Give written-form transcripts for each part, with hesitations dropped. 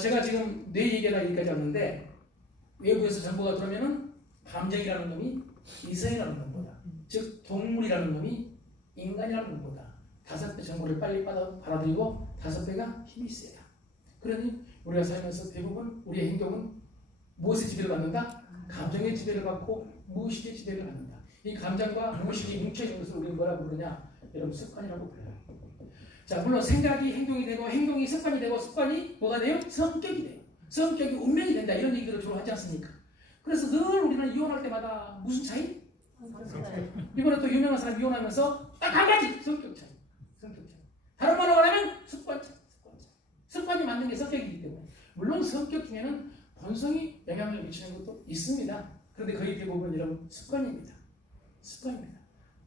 제가 지금 뇌 얘기가 여기까지 왔는데 외부에서 정보가 들어오면은 감정이라는 놈이 이성이라는 놈보다, 즉 동물이라는 놈이 인간이라는 놈보다 5배 정보를 빨리 받아들이고 5배가 힘이 세다. 그러니 우리가 살면서 대부분 우리의 행동은 무엇의 지배를 받는다? 감정의 지배를 받고 무의식의 지배를 받는다. 이 감정과 무의식이 뭉쳐있는 것을 우리는 뭐라고 부르냐? 여러분 습관이라고 불러요. 자, 물론 생각이 행동이 되고 행동이 습관이 되고 습관이 뭐가 돼요? 성격이 돼요. 성격이 운명이 된다. 이런 얘기들을 주로 하지 않습니까? 그래서 늘 우리는 이혼할 때마다 무슨 차이? 이번에 또 유명한 사람 이혼하면서 딱 한 가지! 성격 차이. 성격 차이. 다른 말로 말하면 습관 차이. 습관이 맞는 게 성격이기 때문에. 물론 성격 중에는 본성이 영향을 미치는 것도 있습니다. 그런데 거의 대부분 여러분 습관입니다. 습관입니다.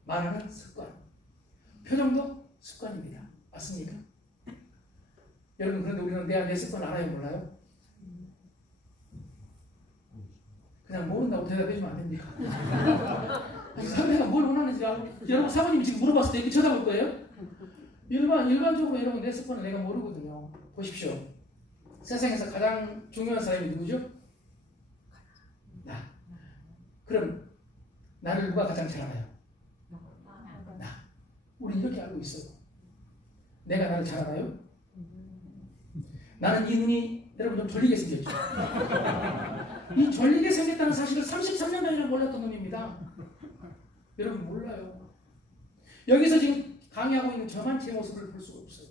말하는 습관. 표정도 습관입니다. 맞습니까? 여러분, 그런데 우리는 내 습관 알아요? 몰라요? 그냥 모른다고 대답해주면 안 됩니까? 상대가 뭘 원하는지 알고, 여러분 사모님이 지금 물어봤을 때 이렇게 쳐다볼 거예요? 일반적으로 여러분 내 습관은 내가 모르거든요. 보십시오. 세상에서 가장 중요한 사람이 누구죠? 나. 그럼 나를 누가 가장 잘 알아요? 나. 우리 이렇게 알고 있어요. 내가 나를 잘 알아요? 나는 이 눈이 여러분 좀 졸리게 생겼죠? 이 졸리게 생겼다는 사실을 33년 전이나 몰랐던 놈입니다. 여러분 몰라요. 여기서 지금 강의하고 있는 저만 제 모습을 볼 수가 없어요.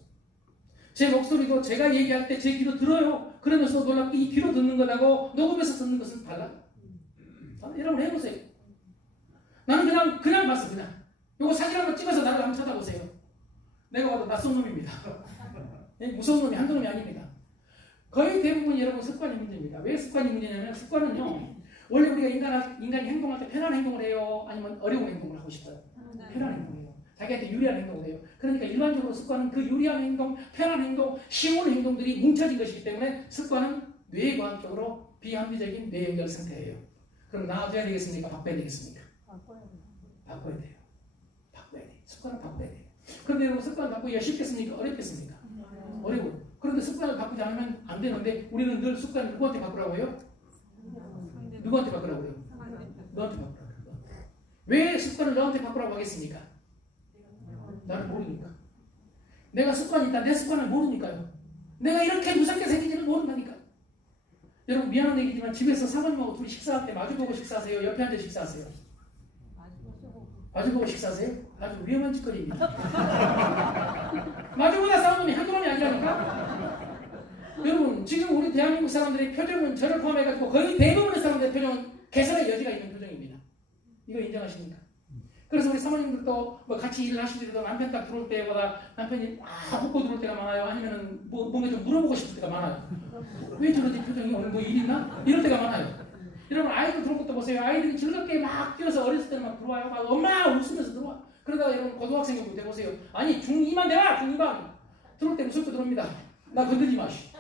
제 목소리도 제가 얘기할 때 제 귀로 들어요. 그러면서 놀랍게 이 귀로 듣는 것하고 녹음해서 듣는 것은 달라요. 여러분 해보세요. 나는 그냥 봤어. 그냥 요거 사진 한번 찍어서 나를 한번 쳐다보세요. 내가 봐도 낯선 놈입니다. 무서운 놈이 한두 놈이 아닙니다. 거의 대부분 여러분 습관이 문제입니다. 왜 습관이 문제냐면 습관은요, 원래 우리가 인간이 행동할 때 편한 행동을 해요? 아니면 어려운 행동을 하고 싶어요? 편한 행동이에요. 자기한테 유리한 행동을 해요. 그러니까 일반적으로 습관은 그 유리한 행동, 편한 행동, 쉬운 행동들이 뭉쳐진 것이기 때문에 습관은 뇌과학적으로 비합리적인 뇌 연결 상태예요. 그럼 나아져야 되겠습니까? 바꿔야 되겠습니까? 바꿔야 돼요. 바꿔야 돼요. 습관을 바꿔야 돼요. 그런데 여러분 습관을 바꾸기가 쉽겠습니까? 어렵겠습니까? 어려워요. 그런데 습관을 바꾸지 않으면 안 되는데 우리는 늘 습관을 누구한테 바꾸라고 해요? 누구한테 바꾸라고 해요? 너한테 바꾸라고 해요. 왜 습관을 너한테 바꾸라고 하겠습니까? 나를 모르니까. 내가 습관이 있다. 내 습관을 모르니까요. 내가 이렇게 무섭게 생긴지를 모른다니까. 여러분 미안한 얘기지만 집에서 사모님하고 둘이 식사할 때 마주보고 식사하세요? 옆에 앉아 식사하세요? 마주보고 식사하세요? 아주 위험한 짓거리입니다. 마주보다 싸우는 놈이 한두 놈이 아니라니까? 여러분 지금 우리 대한민국 사람들의 표정은 저를 포함해가지고 거의 대부분의 사람들의 표정은 개선의 여지가 있는 표정입니다. 이거 인정하십니까? 그래서 우리 사모님들도 뭐 같이 일을 하시더라도 남편 딱 들어올 때보다 남편이 웃고 들어올 때가 많아요. 아니면 뭔가 좀 물어보고 싶을 때가 많아요. 왜 저러지 표정이? 오늘 뭐 일 있나? 이럴 때가 많아요. 여러분 아이들 들어올 것도 보세요. 아이들이 즐겁게 막 뛰어서 어렸을 때는 막 들어와요. 막 엄마 웃으면서 들어와. 그러다가 여러분 고등학생이 돼보세요. 아니 중2만 돼라. 중2만 들어올 때 무섭게 들어옵니다. 나 건들지 마시.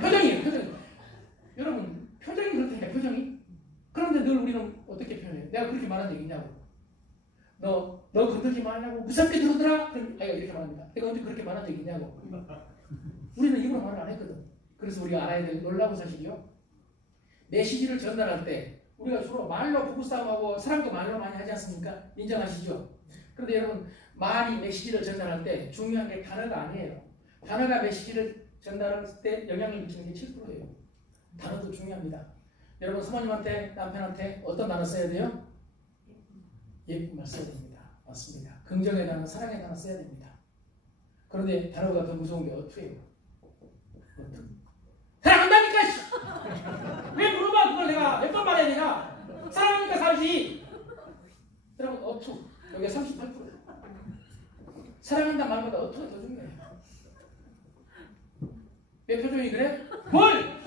표정이에요. 표정. 여러분 표정이 그렇다니까 표정이. 그런데 늘 우리는 어떻게 표현해요? 내가 그렇게 말한 적 있냐고. 너 건들지 말라고 무섭게 들어오더라? 그럼 아이가 이렇게 말합니다. 내가 언제 그렇게 말한 적 있냐고. 우리는 입으로 말을 안 했거든. 그래서 우리가 알아야 될 놀라운 사실이요. 메시지를 전달할 때 우리가 주로 말로 부부싸움하고 사람도 말로 많이 하지 않습니까? 인정하시죠? 그런데 여러분 말이 메시지를 전달할 때 중요한 게 단어가 아니에요. 단어가 메시지를 전달할 때 영향을 미치는 게 7%예요. 단어도 중요합니다. 여러분 사모님한테 남편한테 어떤 단어 써야 돼요? 예쁜 말 써야 됩니다. 맞습니다. 긍정의 단어, 사랑의 단어 써야 됩니다. 그런데 단어가 더 무서운 게 어투예요. 어투. 사랑한다니까! 왜 물어봐? 그걸 내가 몇 번 말해야 되나? 사랑하니까 살지. 여러분 어투. 여기가 38%예요. 사랑한다 말보다 어투가 더 중요해요. 왜 표정이 그래? 뭘!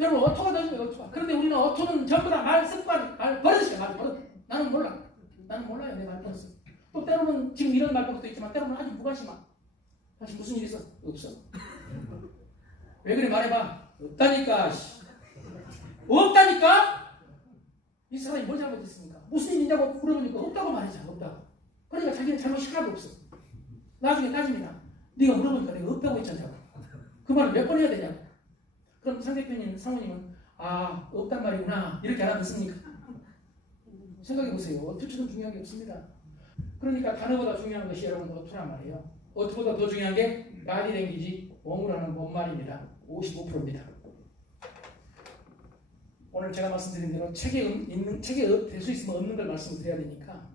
여러분 어투가 더 중요해요. 어투가. 그런데 우리는 어투는 전부 다 말 습관, 말 버릇이에요. 말 버릇. 나는 몰라. 나는 몰라요. 내 말 버릇. 또 때로는 지금 이런 말 버릇도 있지만 때로는 아주 무관심한. 사실 무슨 일 있어? 없어. 왜 그래 말해봐. 없다니까. 없다니까? 이 사람이 뭘 잘못했습니까? 무슨 일이냐고 물어보니까 없다고 말하자. 없다고. 그러니까 자기는 잘못이 하나도 없어. 나중에 따집니다. 네가 물어보니까 내가 없다고 했잖아. 그 말을 몇 번 해야 되냐? 그럼 상대편인 사모님은 아 없단 말이구나 이렇게 알아듣습니까? 생각해보세요. 어투처럼 중요한 게 없습니다. 그러니까 단어보다 중요한 것이 여러분 어투란 말이에요. 어투보다 더 중요한 게 바디 랭귀지 웜이라는 본말입니다. 55%입니다. 오늘 제가 말씀드린 대로 책에 될 수 있으면 없는 걸 말씀드려야 되니까.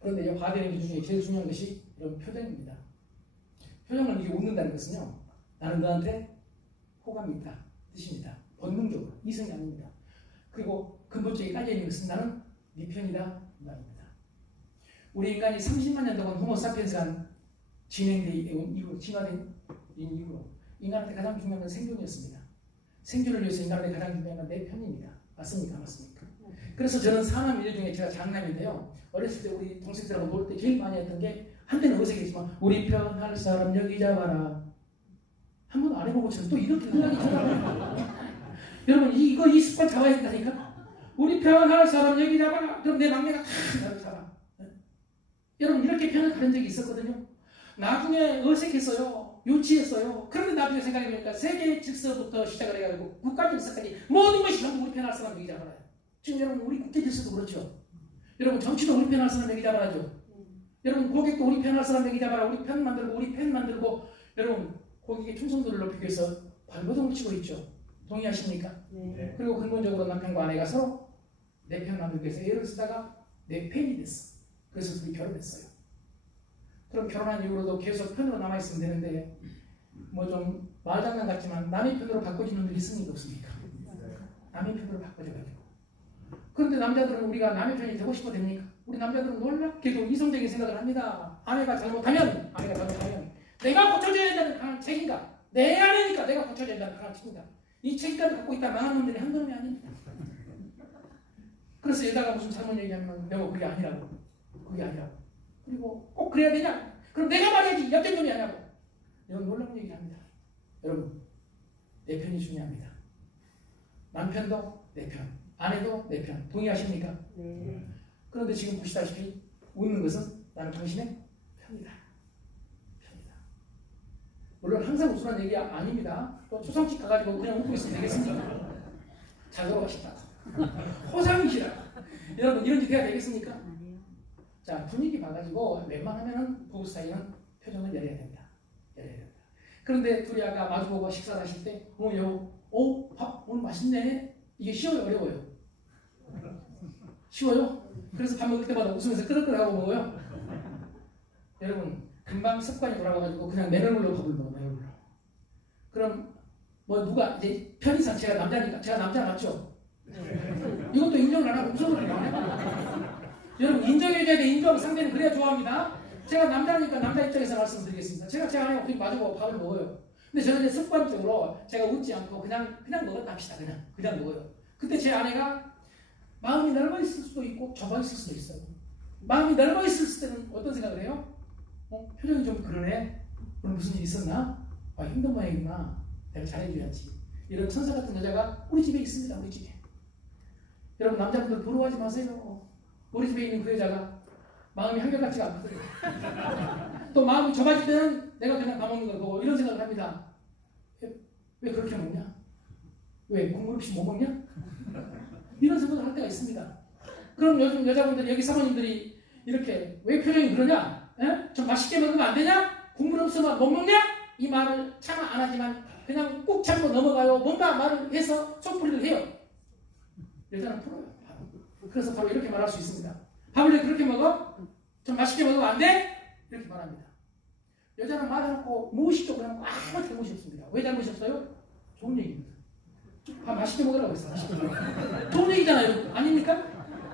그런데 이 바디 랭귀지 중에 제일 중요한 것이 이런 표정입니다. 표정을 이게 웃는다는 것은요. 나는 너한테 호감이 있다 뜻입니다. 본능적으로 이성이 아닙니다. 그리고 근본적인 깔려있는 것은 나는 네 편이다 이 말입니다. 우리 인간이 30만 년 동안 호모사피엔스가 진행된 이후 진화된 이후로 인간한테 가장 중요한 건 생존이었습니다. 생존을 위해서 인간한테 가장 중요한 건 내 편입니다. 맞습니까? 맞습니까? 그래서 저는 사람 일 중에 제가 장남인데요. 어렸을 때 우리 동생들하고 놀 때 제일 많이 했던 게 한때는 어색했지만 우리 편 할 사람 여기 잡아라. 한 번도 안 해보고 저는 또 이렇게 생각이 들어요. 여러분 이 습관 잡아야 된다니까. 우리 편 할 사람 여기 잡아라. 그럼 내 막내가 나를 잡아. 여러분 이렇게 편을 가른 적이 있었거든요. 나중에 어색했어요. 유치했어요. 그런데 나중에 생각해보니까 세계 질서부터 시작을 해가지고 국가 질서까지 모든 것이 전부 우리 편 할 사람 여기 잡아라. 지금 여러분 우리 국제 질서도 그렇죠. 여러분 정치도 우리 편 할 사람 여기 잡아라죠. 여러분 고객도 우리 편 할 사람 여기 잡아라. 우리 편 만들고 우리 편 만들고 여러분 고객의 충성도를 높이기 위해서 발버둥을 치고 있죠. 동의하십니까? 네. 그리고 근본적으로 남편과 아내가 서로 내 편 만들기 위해서 애를 쓰다가 내 편이 됐어. 그래서 둘이 결혼했어요. 그럼 결혼한 이후로도 계속 편으로 남아있으면 되는데 뭐 좀 말장난 같지만 남의 편으로 바꿔주는 놈들이 있습니까? 없습니까? 남의 편으로 바꿔줘가지고. 그런데 남자들은 우리가 남의 편이 되고 싶어 됩니까? 우리 남자들은 놀랍게도 이성적인 생각을 합니다. 아내가 잘못하면 내가 고쳐줘야 된다는 강한 책임감. 내 아내니까 내가 고쳐줘야 된다는 강한 책임감. 이 책임감을 갖고 있다 망한 놈들이 한두 놈이 아닙니다. 그래서 여자가 무슨 잘못 얘기하면 내가 그게 아니라고. 그리고 꼭 그래야 되냐? 그럼 내가 말해야지 옆에 놈이 아니라고. 이런 놀라운 얘기를 합니다. 여러분 내 편이 중요합니다. 남편도 내 편, 아내도 내 편. 동의하십니까? 네. 그런데 지금 보시다시피 웃는 것은 나는 당신의 편이다. 물론 항상 웃으라는 얘기 아닙니다. 또 초상집 가가지고 그냥 웃고 있으면 되겠습니까? 잘 돌아가셨다. 호상이시라. 여러분 이런 짓 해야 되겠습니까? 자 분위기 봐가지고 웬만하면 부부 사이는 표정을 열어야 된다. 그런데 둘이 아까 마주보고 식사를 하실 때 밥 오늘 맛있네. 이게 쉬워요? 어려워요? 쉬워요? 그래서 밥 먹을 때마다 웃으면서 끄덕끄덕하고 먹어요? 여러분 금방 습관이 돌아와가지고 그냥 매너물로 밥을 먹어. 매너물로. 그럼 뭐 누가 이제 편의상 제가 남자니까 제가 남자 맞죠? 이것도 인정을 안 하고 웃어버리네. 여러분 인정해줘야 돼. 인정. 상대는 그래야 좋아합니다. 제가 남자니까 남자 입장에서 말씀드리겠습니다. 제가 제 아내가 둘이 마주보고 밥을 먹어요. 근데 저는 이제 습관적으로 제가 웃지 않고 그냥 먹었답시다. 그냥 먹어요. 그때 제 아내가 마음이 넓어 있을 수도 있고 좁아 있을 수도 있어요. 마음이 넓어 있을 때는 어떤 생각을 해요? 표정이 좀 그러네. 오늘 무슨 일 있었나? 힘든 모양이구나. 내가 잘해줘야지. 이런 천사 같은 여자가 우리 집에 있습니다. 우리 집에. 여러분 남자분들 부러워하지 마세요. 우리 집에 있는 그 여자가 마음이 한결같지가 않거든요. 또 마음이 좁아질 때는 내가 그냥 다 먹는 거고 이런 생각을 합니다. 왜 그렇게 먹냐? 왜 국물 없이 못 먹냐? 이런 생각을 할 때가 있습니다. 그럼 요즘 여자분들이 여기 사모님들이 이렇게 왜 표정이 그러냐? 좀 맛있게 먹으면 안 되냐? 국물 없으면 못 먹냐? 이 말을 차마 안 하지만 그냥 꾹 참고 넘어가요. 뭔가 말을 해서 속풀이를 해요. 여자는 풀어요. 그래서 바로 이렇게 말할 수 있습니다. 밥을 왜 그렇게 먹어? 좀 맛있게 먹으면 안 돼? 이렇게 말합니다. 여자는 말해놓고 무의식적으로 하면 아무 잘못이 없습니다. 왜 잘못이 없어요? 좋은 얘기입니다. 밥 맛있게 먹으라고 했어. 좋은 얘기잖아요. 아닙니까?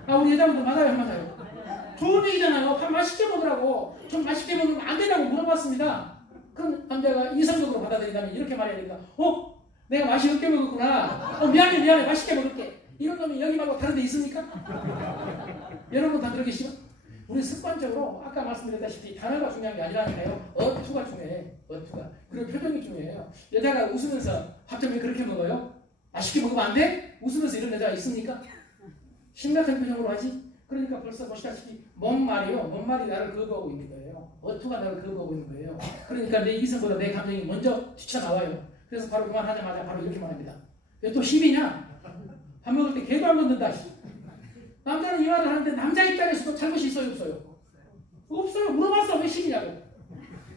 우리 여자분들 맞아요. 좋은 얘기잖아요. 밥 맛있게 먹으라고. 좀 맛있게 먹으면 안 되냐고 물어봤습니다. 그럼 남자가 이성적으로 받아들이다면 이렇게 말해야 되니까 내가 맛있게 먹었구나. 미안해. 맛있게 먹을게. 이런 놈이 여기 말고 다른 데 있습니까? 여러분 다 그러고 계시죠? 우리 습관적으로 아까 말씀드렸다시피 단어가 중요한 게 아니라니까요. 어투가 중요해. 어투가. 그리고 표정이 중요해요. 여자가 웃으면서 밥 좀 왜 그렇게 먹어요? 맛있게 먹으면 안 돼? 웃으면서 이런 여자가 있습니까? 심각한 표정으로 하지? 그러니까 벌써 보시다시피 뭔 말이 나를 거부하고 있는 거예요. 어투가 나를 거부하고 있는 거예요. 그러니까 내 이성보다 내 감정이 먼저 튀쳐나와요. 그래서 바로 그만하자마자 바로 이렇게 말합니다. 왜 또 10이냐? 밥 먹을 때 개도 안 건든다. 남자는 이 말을 하는데 남자 입장에서도 잘못이 있어요, 없어요? 없어요. 물어봤어. 왜 10이냐고.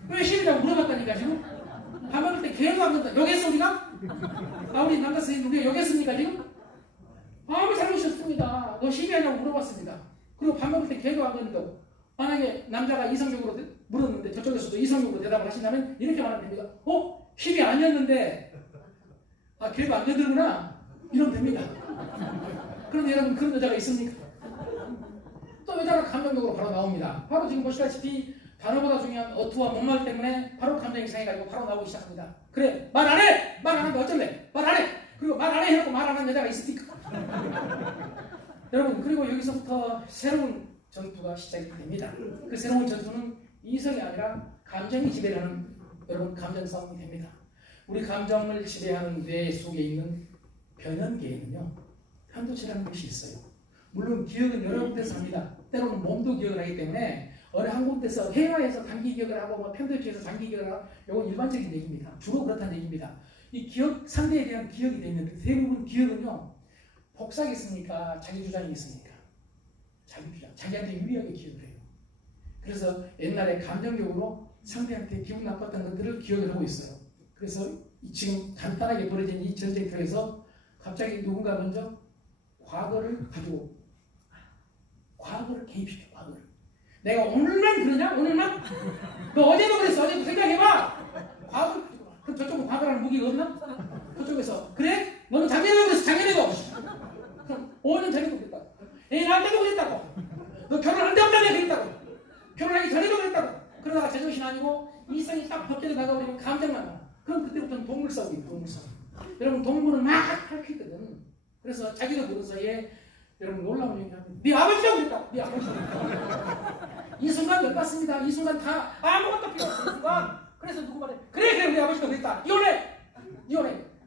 왜 10이냐고 물어봤다니까 지금. 밥 먹을 때 개도 안 건다. 욕했어 우리가? 우리 남자 선생님 우리가 욕했습니까 지금? 아무 잘못이 없습니다. 너 10이냐고 물어봤습니다. 그리고 밥 먹을 때 개도 안 건다고. 만약에 남자가 이성적으로 물었는데 저쪽에서도 이성적으로 대답을 하신다면 이렇게 말하면 됩니다. 10이 아니었는데 개도 안 건드구나. 이러면 됩니다. 그런데 여러분 그런 여자가 있습니까? 또 여자가 감정적으로 바로 나옵니다. 바로 지금 보시다시피 단어보다 중요한 어투와 못말 때문에 바로 감정이 상해가지고 바로 나오기 시작합니다. 그래 말 안 해! 말 안 하는데 어쩔래? 말 안 해! 그리고 말 안 해 해놓고 말 안 하는 여자가 있습니까? 여러분 그리고 여기서부터 새로운 전투가 시작이 됩니다. 그 새로운 전투는 이성이 아니라 감정이 지배를 하는 여러분 감정 싸움이 됩니다. 우리 감정을 지배하는 뇌 속에 있는 변연계에는요 편도체라는 것이 있어요. 물론 기억은 여러 군데서 합니다. 때로는 몸도 기억을 하기 때문에 어느 한 군데서 회화에서 단기 기억을 하고 편도체에서 단기 기억을 하고 이건 일반적인 얘기입니다. 주로 그렇다는 얘기입니다. 이 기억 상대에 대한 기억이 돼 있는데 대부분 기억은요 복사가 있으니까 자기 주장이 있으니까 자기 주장 자기한테 유리하게 기억을 해요. 그래서 옛날에 감정적으로 상대한테 기분 나빴던 것들을 기억을 하고 있어요. 그래서 지금 간단하게 벌어진 이 전쟁터에서 갑자기 누군가 먼저 과거를 가지고 과거를 개입시켜. 과거를 내가 오늘만 그러냐? 오늘만? 너 어제도 그랬어. 어제도 생각해봐. 과거를 가지고 와. 그럼 저쪽은 과거라는 무기가 없나? 저쪽에서 그래? 너는 작년에도 그랬어. 작년에도. 그럼 5년 전에도 그랬다고. 날 때도 그랬다고. 너 결혼할 때 없다며 그랬다고. 결혼하기 전에도 그랬다고. 그러다가 제정신 아니고 이성이 딱 벗겨져 나가버리면 감정만 나. 그럼 그때부터는 동물 싸움이에요. 동물 싸움. 여러분 동물은 막 핥히거든. 그래서 자기도 모르는 사이에 여러분 놀라운 얘기를 합니다. 네 아버지가 그랬다고. 네 아버지가 그랬다고. 이 순간 열받습니다. 이 순간 다 아무것도 필요 없는 순간. 그래서 누구 말해. 그래 우리 아버지가 그랬다. 이혼해.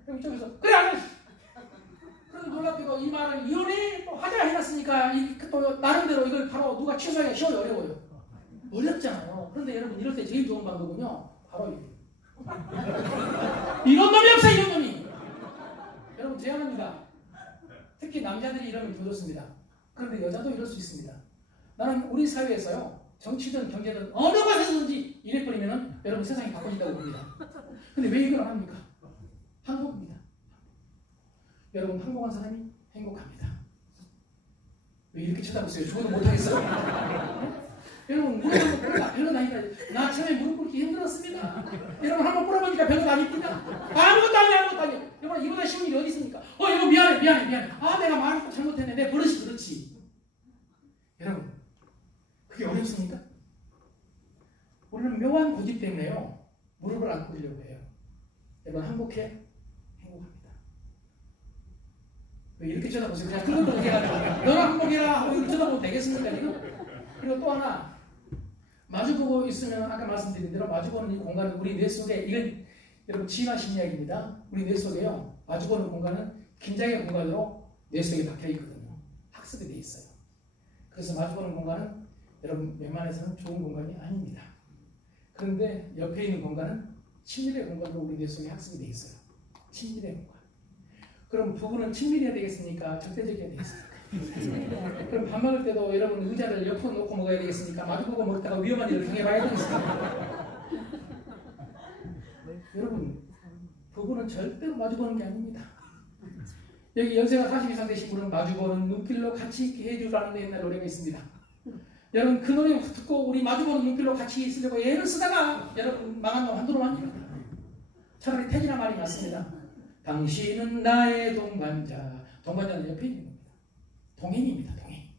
그럼 이쪽에서 그래 안 해. 그래서 놀랍게도 이 말을 이혼해 또 하자 해놨으니까 또 나름대로 이걸 바로 누가 취소하기가 쉬워요 어려워요. 어렵잖아요. 그런데 여러분 이럴 때 제일 좋은 방법은요. 바로 이런 놈이 없어 이런 놈이. 여러분 제안합니다. 특히 남자들이 이러면 더 좋습니다. 그런데 여자도 이럴 수 있습니다. 나는 우리 사회에서요. 정치든 경제든 어느 곳에서든지 이래버리면 여러분 세상이 바꿔진다고 봅니다. 근데 왜 이걸 안 합니까? 항복입니다. 여러분 항복한 사람이 행복합니다. 왜 이렇게 쳐다보세요? 죽어도 못하겠어요? 여러분 무릎 한번 꿇으니까 별거 아니다. 나 처음에 무릎 꿇기 힘들었습니다. 여러분 한번 꿇어보니까 별거 아닙니다. 아무것도 아니에요. 여러분 이보다 쉬운 일이 어디 있습니까? 이거 미안해. 내가 말을 또 잘못했네. 내 버릇이 그렇지. 여러분 그게 어렵습니까? 우리는 묘한 고집 때문에요. 무릎을 안 꿇으려고 해요. 여러분 행복합니다. 왜 이렇게 쳐다보세요? 그냥 그것도 얘기하죠. 너나 행복해라 하고 이렇게 쳐다보면 되겠습니까? 그리고 또 하나 마주보고 있으면 아까 말씀드린 대로 마주보는 이 공간은 우리 뇌 속에 이건 여러분 진화 심리학입니다. 우리 뇌 속에요. 마주보는 공간은 긴장의 공간으로 뇌 속에 박혀 있거든요. 학습이 돼 있어요. 그래서 마주보는 공간은 여러분 웬만해서는 좋은 공간이 아닙니다. 그런데 옆에 있는 공간은 친밀의 공간으로 우리 뇌 속에 학습이 돼 있어요. 친밀의 공간. 그럼 부부는 친밀해야 되겠습니까? 적대적이어야 되겠습니까? 그럼 밥 먹을 때도 여러분 의자를 옆으로 놓고 먹어야 되겠습니까? 마주보고 먹다가 위험한 일을 당해봐야 되겠습니까? 여러분 부부는 절대로 마주보는 게 아닙니다. 여기 연세가 40 이상 되신 분은 마주보는 눈길로 같이 있게 해주라는 옛날 노래가 있습니다. 여러분 그 노래 듣고 우리 마주보는 눈길로 같이 있으려고 애를 쓰다가 여러분 망한 놈 한두 놈 아닙니다. 차라리 태진아 말이 맞습니다. 당신은 나의 동반자. 동반자는 옆에 있는 겁니다. 동행입니다. 동행.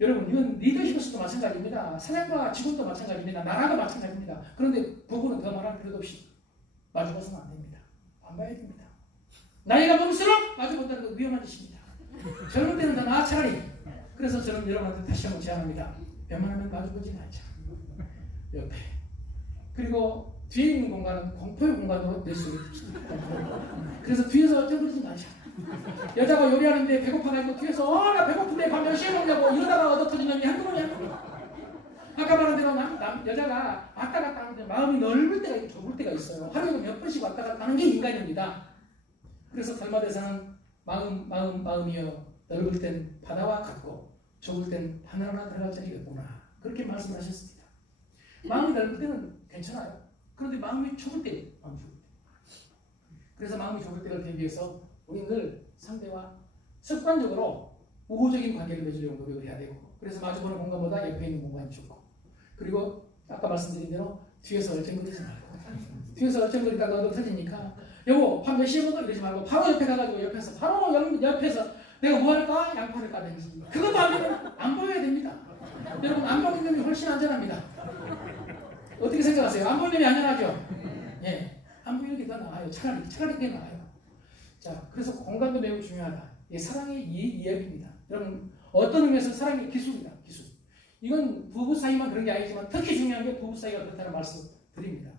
여러분 이건 리더십에서도 마찬가지입니다. 사장과 직원도 마찬가지입니다. 나라도 마찬가지입니다. 그런데 부부는 더 말할 필요도 없이 마주봐서는 안 됩니다. 안 봐야 됩니다. 나이가 먹을수록 마주본다는 건 위험한 짓입니다. 젊을 때는 더 나아 차라리. 그래서 저는 여러분한테 다시 한번 제안합니다. 웬만하면 마주보지 말자. 옆에. 그리고 뒤에 있는 공간은 공포의 공간으로 낼 수 있습니다. 그래서 뒤에서 어쩌고저쩌고 마셔. 여자가 요리하는데 배고파가지고 뒤에서 나 배고픈데 밥 몇 시에 먹냐고 이러다가 얻어터진 놈이 한두 번이야. 아까 말한 대로 여자가 왔다 갔다 하는데 마음이 넓을 때가 있고 좁을 때가 있어요. 하루에도 몇 번씩 왔다 갔다 하는 게 인간입니다. 그래서 달마대사는 마음이여 넓을 땐 바다와 같고 좁을 땐 하늘하나 들어갈 자리가 있구나. 그렇게 말씀하셨습니다. 마음이 넓을 때는 괜찮아요. 그런데 마음이 좁을 때, 그래서 마음이 좁을 때를 대비해서 우리는 늘 상대와 습관적으로 우호적인 관계를 맺으려고 노력을 해야 되고, 그래서 마주보는 공간보다 옆에 있는 공간이 좋고, 그리고 아까 말씀드린 대로 뒤에서 얼쩡거리지 말고, 뒤에서 얼쩡거리다가 얻어 터지니까 여보 밥 몇 시에 먹어? 이러지 말고 바로 옆에 가가지고 옆에서 내가 뭐 할까? 양파를 까든지. 그것도 안 되면 안 보여야 됩니다. 여러분 안 보이는 놈이 훨씬 안전합니다. 어떻게 생각하세요? 안 보이는 놈이 안전하죠? 예, 안 보이는 게 더 나아요. 차라리 그게 나아요. 자, 그래서 공간도 매우 중요하다. 이게 사랑의 이야기입니다. 여러분 어떤 의미에서 사랑의 기술입니다. 기술. 이건 부부 사이만 그런 게 아니지만 특히 중요한 게 부부 사이가 그렇다는 말씀 드립니다.